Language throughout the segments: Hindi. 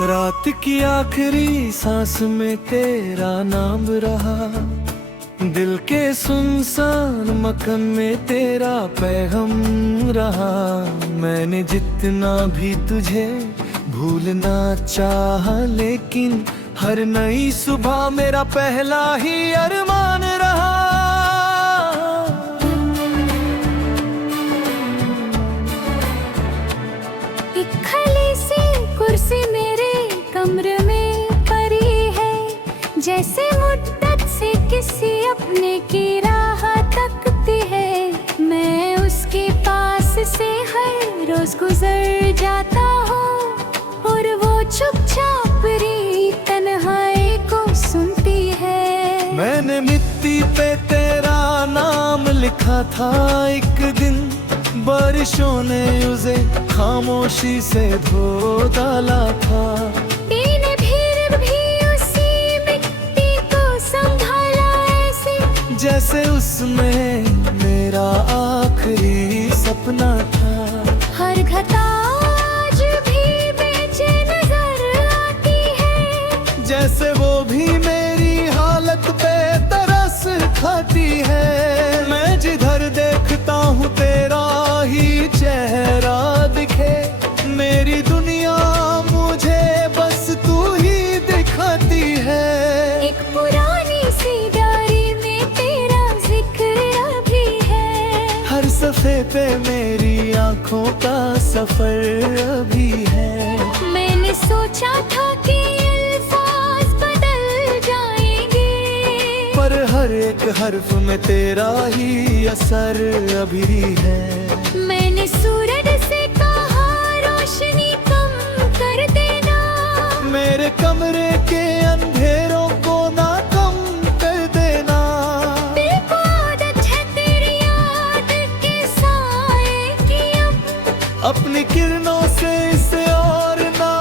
रात की आखिरी सांस में तेरा नाम रहा, दिल के सुनसान मकान में तेरा पैगाम रहा। मैंने जितना भी तुझे भूलना चाहा, लेकिन हर नई सुबह मेरा पहला ही अरमान रहा। एक खाली सी कुर्सी मेरे कमरे में पड़ी है, जैसे मुद्दत से किसी अपने की राह तकती है। मैं उसके पास से हर रोज गुजर जाता हूँ, और वो चुपचाप री तन्हाई को सुनती है। मैंने मिट्टी पे तेरा नाम लिखा था एक दिन, बारिशों ने उसे खामोशी से धो डाला था। मैंने फिर भी उसी मिट्टी को संभाला ऐसे, जैसे उसमें मेरा आखिरी सपना था। हर घटा आज भी बेचैन नजर आती है, जैसे वो भी मेरी हालत पे तरस खाती है। मैं जिधर देखता हूँ तेरा ही चेहरा दिखे, मेरी दुनिया मुझे बस तू ही दिखाती है। एक पुरानी सी डायरी में तेरा जिक्र अभी है, हर सफ़े पे मेरी आँखों का सफर अभी है। मैंने सोचा था कि अल्फाज बदल जाएंगे, पर हर एक हर्फ में तेरा ही असर अभी है। मैंने सूरज से कहा रोशनी कम कर देना, मेरे कमरे के अंधेरों को ना कम कर देना। दिल को आदत है तेरी याद के साए की, अब अपनी किरणों से इसे और ना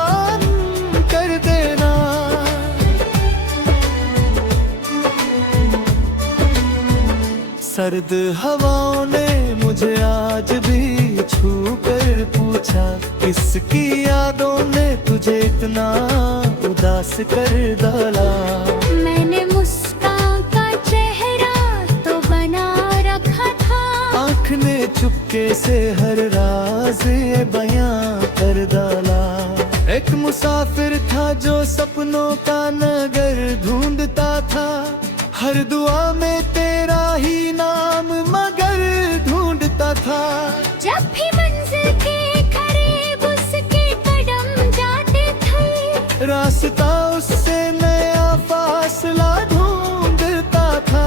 कर देना। सर्द हवाओं ने मुझे आज भी छू कर पूछा, किसकी यादों ने तुझे इतना उदास कर डाला। मैंने मुस्कान का चेहरा तो बना रखा था, आँख ने चुपके से हर राज ये बयां कर डाला। एक मुसाफिर था जो सपनों का नगर ढूंढता था, हर दुआ में तेरा ही नाम मगर ढूंढता था। जब भी मंजिल के करीब उसके कदम जाते थे, रास्ता उससे नया फासला ढूंढता था।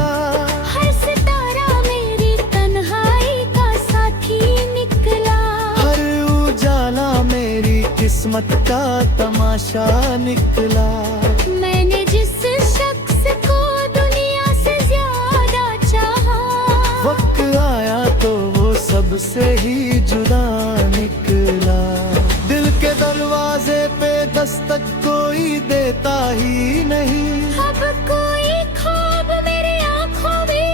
हर सितारा मेरी तन्हाई का साथी निकला, हर उजाला मेरी किस्मत का तमाशा निकला। मैंने जिस शख्स को दुनिया से ज्यादा चाहा, वक्त आया तो वो सबसे ही जुदा निकला। दिल के दरवाजे पे दस्तक कोई देता ही नहीं, अब कोई ख्वाब मेरी आंखों में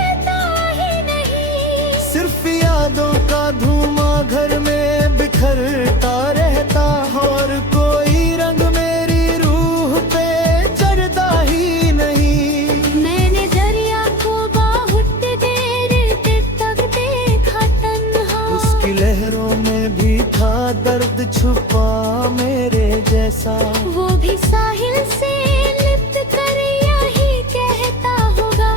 आता ही नहीं। सिर्फ यादों का धुआं घर में बिखरता रहता, और कोई रंग मेरी रूह पे चढ़ता ही नहीं। मैंने दरिया को बहुत देर तक देखा तन्हा, उसकी लहरों में भी था दर्द छुपा मेरे जैसा। वो भी साहिल से लिप्ट कर यही कहता होगा,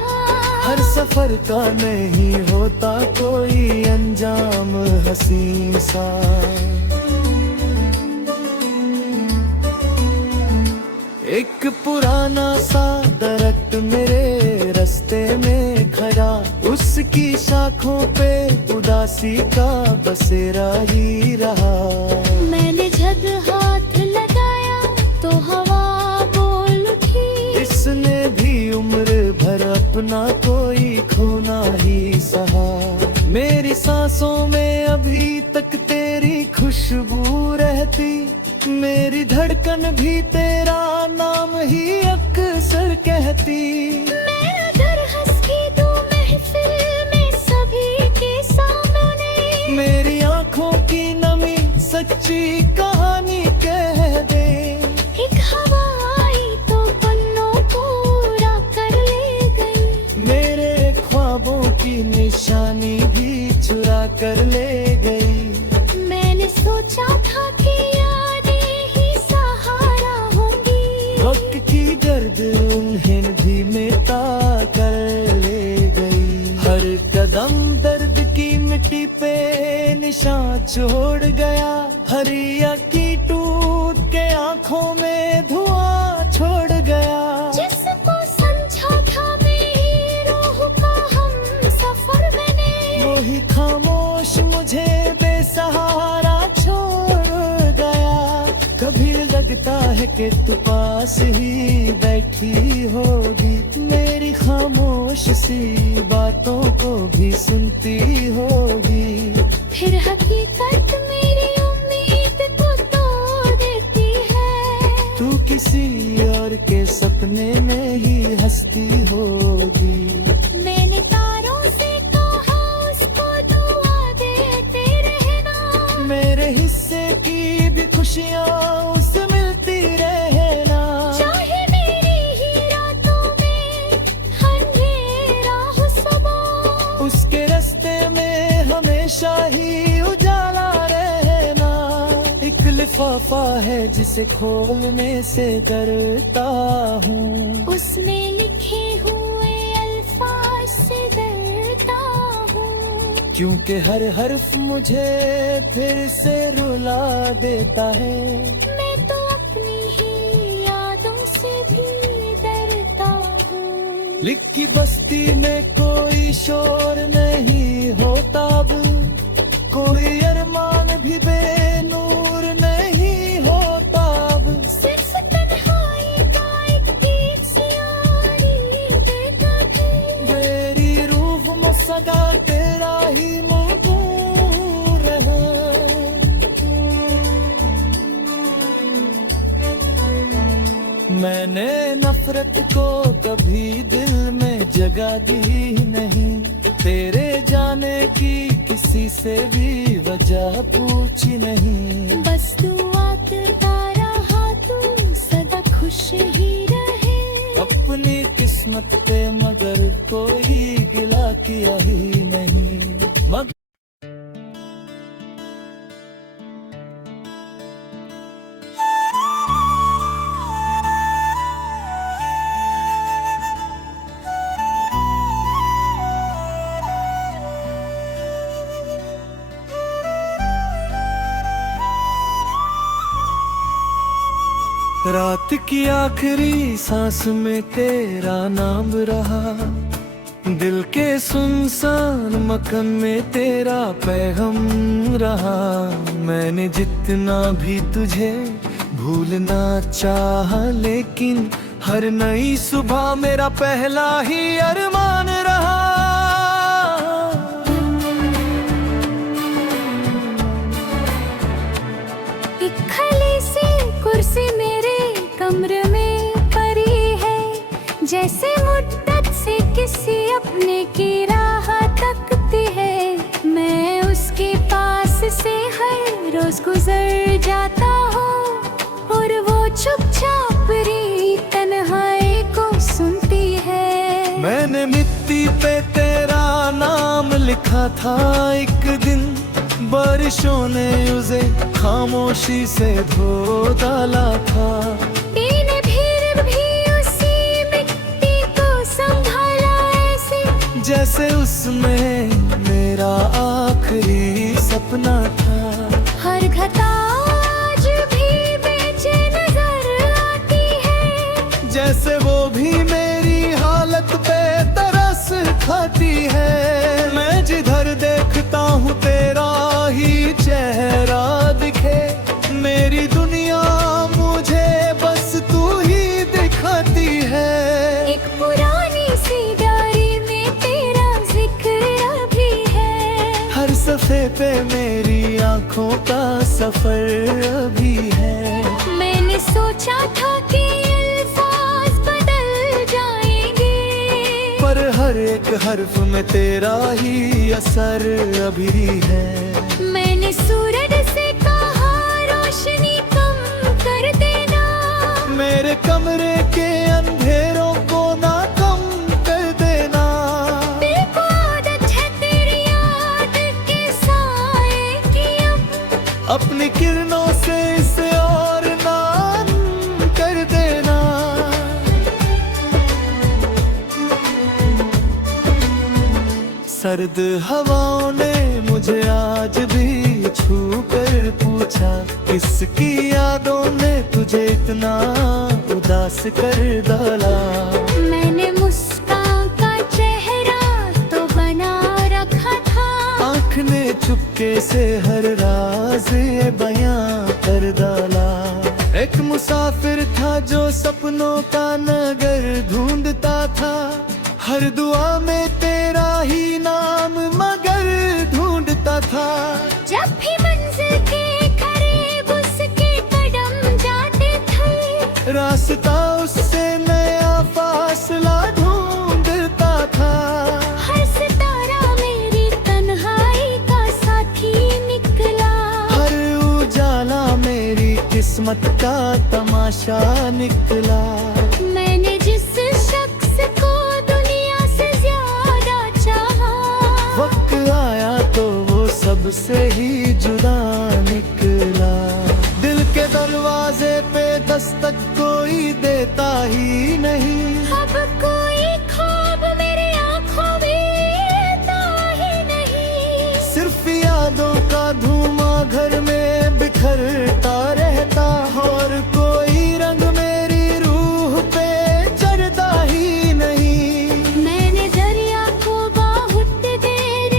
हर सफर का नहीं होता कोई अंजाम हसीन सा। एक पुराना सा दरख्त मेरे रास्ते में खड़ा, उसकी शाखों पे उदासी का बसेरा ही रहा। मैंने जब हाथ लगाया तो हवा बोल उठी, इसने भी उम्र भर अपना कोई खोना ही सहा। मेरी सांसों में अभी तक तेरी खुशबू रहती, मेरी धड़कन भी तेरा नाम ही अक्सर कहती। मैं उधर हंस के दूं महफिल में सभी के सामने, मेरी आंखों की नमी सच्ची कहानी कह दे। कर ले गई। मैंने सोचा था कि यादें ही सहारा होंगी, वक्त की गर्द उन्हें भी मिटा कर ले गई। हर कदम दर्द की मिट्टी पे निशान छोड़ गया, हरिया की टूट के आंखों में धुआं छोड़ गया। जिसको समझा था मेरी रूह का हम सफर, मैंने वही खामोश मुझे बेसहारा छोड़ गया। कभी लगता है कि तू पास ही बैठी होगी, मेरी खामोश सी बातों को भी सुनती होगी। फिर हकीकत मेरी उम्मीद को तोड़ देती है, तू किसी और के सपने में ही हंसती होगी। मैंने तारों से कहा उसको दुआ देते रहना, मेरे हिस्से की भी खुशियाँ उसे मिलती रहना। चाहे मेरी ही रातों में अंधेरा हो सुबह, उसके रास्ते में हमेशा ही उजाला रहना। एक लिफाफा है जिसे खोलने से डरता हूँ, उसमें लिखे हुए अल्फाज से डरता हूँ। क्योंकि हर हर्फ मुझे फिर से रुला देता है। मैं तो अपनी ही यादों से भी डरता हूँ। लिखी बस्ती में कोई शोर नहीं होता अब, कोई अरमान भी बेनूर नहीं होता अब। सिर्फ तन्हाई का एक गीत सियारी देता है, मेरी रूह में सदा तेरा ही मधुर है। मैंने नफरत को कभी दिल में जगह दी नहीं, तेरे जाने की किसी से भी वजह पूछी नहीं। बस दुआ करता रहा तू सदा खुश ही रहे। अपनी किस्मत पे मगर कोई गिला किया ही नहीं। मगर रात की आखिरी सांस में तेरा नाम रहा, दिल के सुनसान मकान में तेरा पैगाम रहा। मैंने जितना भी तुझे भूलना चाहा, लेकिन हर नई सुबह मेरा पहला ही अरमान रहा। एक खली सी कुर्सी मेरे कमरे में पड़ी है, जैसे मुद्दत से किसी अपने की राह तकती है। मैं उसके पास से हर रोज गुजर जाता हूँ, और वो चुपचाप री तन्हाई को सुनती है। मैंने मिट्टी पे तेरा नाम लिखा था एक दिन, बारिशों ने उसे खामोशी से धो डाला था। मैंने फिर भी उसी मिट्टी को संभाला ऐसे, जैसे उसमें मेरा आखिरी सपना था। हर घटा आज भी बेचैन नजर आती है, जैसे वो भी मेरी हालत पे तरस खाती है। मैं जिधर देखता हूँ तेरा ही चेहरा दिखे, मेरी दुनिया मुझे बस तू ही दिखाती है। एक पुरानी सी डायरी में तेरा जिक्र अभी है, हर सफ़े पे मेरी आंखों का सफर अभी है। मैंने सोचा था कि अल्फाज बदल जाएंगे, पर हर एक हर्फ में तेरा ही असर अभी है। मैंने सूरज से कहा रोशनी कम कर देना, मेरे कमरे के अंधेरों को ना कम कर देना। दिल को आदत है तेरी याद के साथ अपनी किरणों से इसे और नाम कर देना। सर्द हवाओं ने मुझे आज भी छू कर पूछा, किसकी यादों ने तुझे इतना उदास कर डाला। मैंने मुस्कान का चेहरा तो बना रखा था, आँख ने चुपके से हर राज ये बयां कर डाला। एक मुसाफिर था जो सपनों का नगर ढूंढता था, हर दुआ में तेरा ही नाम मगर ढूंढता था। जब भी मंजिल के करीब उसके कदम जाते थे, रास्ता उससे नया फासला ढूंढता था। हर सितारा मेरी तन्हाई का साथी निकला, हर उजाला मेरी किस्मत का तमाशा निकला। मैंने जिस शख्स को दुनिया से ज्यादा चाहा, वक्त आया तो वो सबसे ही जुदा निकला। दिल के दरवाजे पे दस्तक कोई देता ही नहीं, अब कोई ख्वाब मेरी आंखों में आता ही नहीं। सिर्फ यादों का धुआं घर में बिखरता रहता, और कोई रंग मेरी रूह पे चढ़ता ही नहीं। मैंने दरिया को बहुत देर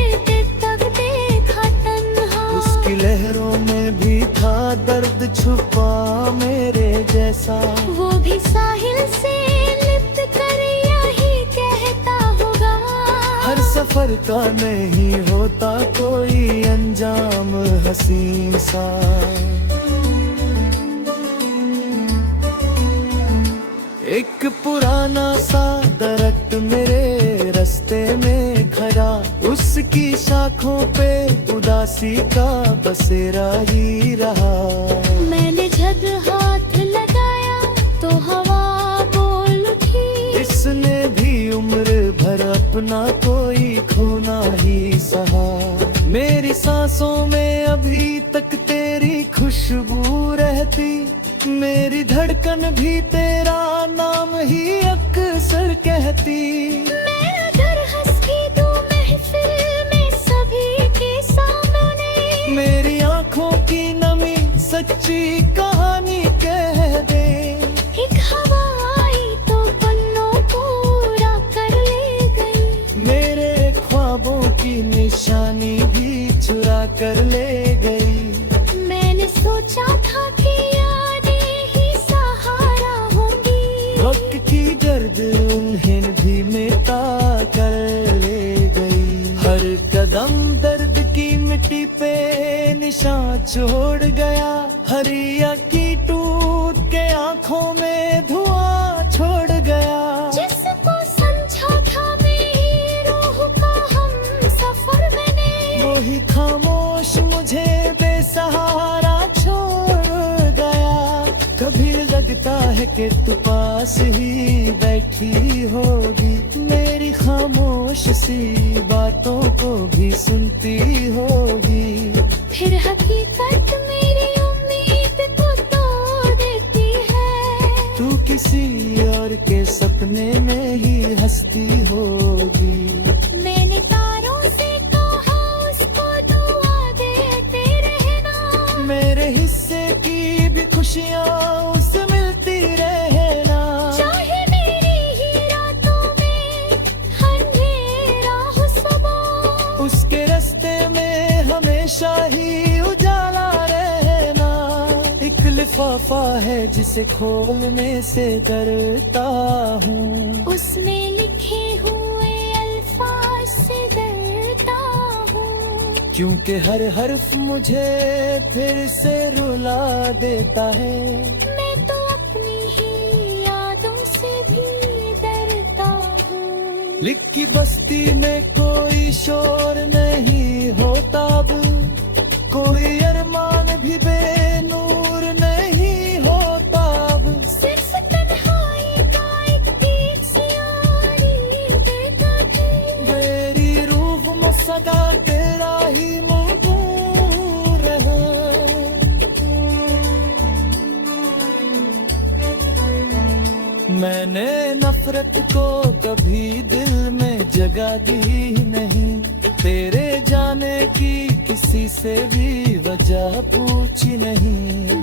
तक देखा तन्हा, उसकी लहरों में भी था दर्द छुपा मेरे जैसा। वो भी साहिल से लिप्त कर यही कहता होगा, हर सफर का नहीं होता कोई अंजाम हसीन सा। एक पुराना सा दरख्त मेरे रास्ते में खड़ा, उसकी शाखों पे उदासी का बसेरा ही रहा। मैंने जब हाथ लगाया तो हवा बोल उठी, इसने भी उम्र भर अपना कोई खोना ही सहा। मेरी सांसों में अभी तक तेरी खुशबू रहती, मेरी धड़कन भी तेरा नाम ही अक्सर कहती। मैं अगर हंस के दूं महफिल में सभी के सामने, मेरी आंखों की नमी सच्ची कहानी कह दे। एक हवा आई तो पन्नों पूरा कर ले गई, मेरे ख्वाबों की निशानी भी चुरा कर ले गई। मैंने सोचा था कि यादें ही सहारा होंगी, वक्त की गर्द उन्हें भी मिटा कर ले गई। हर कदम दर्द की मिट्टी पे निशान छोड़ गया, हरिया की टूट के आंखों में धुआं छोड़ गया। जिसको समझा था मेरी रूह का हम सफर मैंने, वही खामोश मुझे बेसहारा छोड़ गया। कभी लगता है कि तू पास ही बैठी होगी, मेरी खामोश सी बातों को भी सुनती होगी। फिर हकीकत मेरी उम्मीद को तोड़ देती है, तू किसी और के सपने में ही हंसती होगी। मैंने तारों से कहा उसको दुआ देते रहना, मेरे हिस्से की भी खुशियाँ उसे मिलती रहना। चाहे मेरी ही रातों में अंधेरा हो सुबह, उसके रास्ते में हमेशा ही उजाला रहना। एक लिफाफा है जिसे खोलने से डरता हूँ, उसमें लिखे हुए अल्फाज से डरता हूँ। क्योंकि हर हर्फ मुझे फिर से रुला देता है। मैं तो अपनी ही यादों से भी डरता हूँ। लिखी बस्ती में कोई शोर नहीं होता अब, कोई अरमान भी बेनूर नहीं होता अब। सिर्फ तन्हाई का एक गीत सियारी देता है, मेरी रूह में सदा तेरा ही मधुर है। मैंने नफरत को कभी दिल में जगह दी नहीं, तेरे जाने की किसी से भी वजह पूछी नहीं।